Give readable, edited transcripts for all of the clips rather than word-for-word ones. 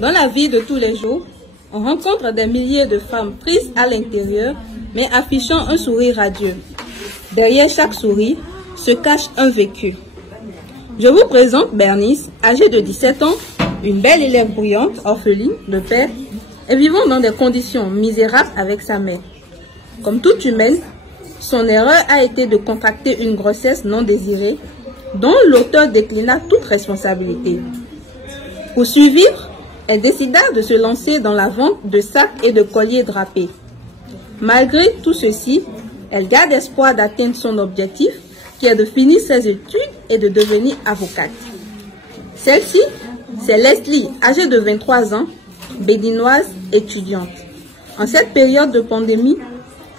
Dans la vie de tous les jours, on rencontre des milliers de femmes tristes à l'intérieur, mais affichant un sourire radieux. Derrière chaque sourire se cache un vécu. Je vous présente Bernice, âgée de 17 ans, une belle élève brillante, orpheline de père, et vivant dans des conditions misérables avec sa mère. Comme toute humaine, son erreur a été de contracter une grossesse non désirée, dont l'auteur déclina toute responsabilité. Pour survivre, elle décida de se lancer dans la vente de sacs et de colliers drapés. Malgré tout ceci, elle garde espoir d'atteindre son objectif, qui est de finir ses études et de devenir avocate. Celle-ci, c'est Leslie, âgée de 23 ans, béninoise, étudiante. En cette période de pandémie,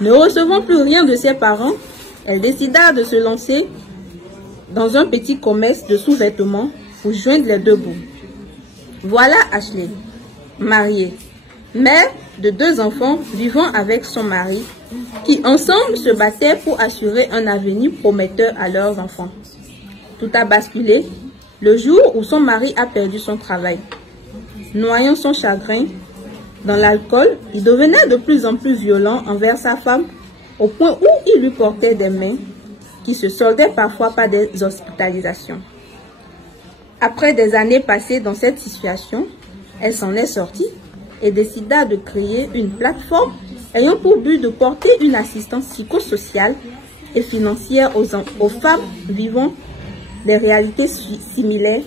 ne recevant plus rien de ses parents, elle décida de se lancer dans un petit commerce de sous-vêtements pour joindre les deux bouts. Voilà Ashley, mariée, mère de 2 enfants vivant avec son mari, qui ensemble se battaient pour assurer un avenir prometteur à leurs enfants. Tout a basculé le jour où son mari a perdu son travail. Noyant son chagrin dans l'alcool, il devenait de plus en plus violent envers sa femme, au point où il lui portait des mains qui se soldaient parfois par des hospitalisations. Après des années passées dans cette situation, elle s'en est sortie et décida de créer une plateforme ayant pour but de porter une assistance psychosociale et financière aux femmes vivant des réalités similaires,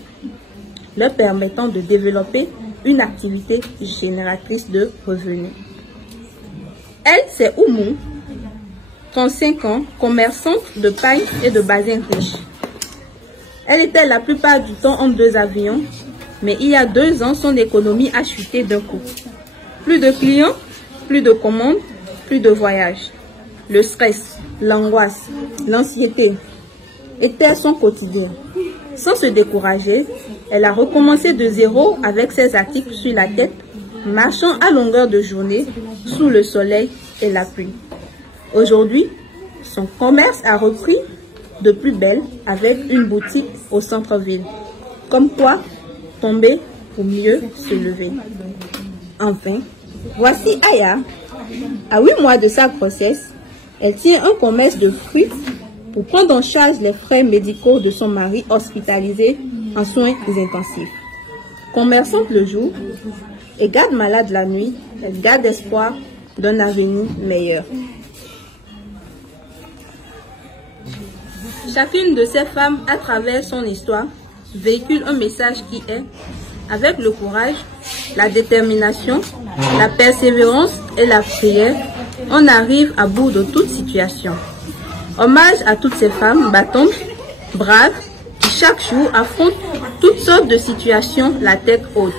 leur permettant de développer une activité génératrice de revenus. Elle, c'est Oumou, 35 ans, commerçante de paille et de basins riches. Elle était la plupart du temps entre 2 avions, mais il y a 2 ans, son économie a chuté d'un coup. Plus de clients, plus de commandes, plus de voyages. Le stress, l'angoisse, l'anxiété étaient son quotidien. Sans se décourager, elle a recommencé de zéro avec ses articles sur la tête, marchant à longueur de journée sous le soleil et la pluie. Aujourd'hui, son commerce a repris de plus belle avec une boutique au centre-ville. Comme quoi, tomber pour mieux se lever. Enfin, voici Aya. À 8 mois de sa grossesse, elle tient un commerce de fruits pour prendre en charge les frais médicaux de son mari hospitalisé en soins intensifs. Commerçante le jour et garde malade la nuit, elle garde espoir d'un avenir meilleur. Chacune de ces femmes, à travers son histoire, véhicule un message qui est, avec le courage, la détermination, la persévérance et la prière, on arrive à bout de toute situation. Hommage à toutes ces femmes battantes, braves, qui chaque jour affrontent toutes sortes de situations la tête haute.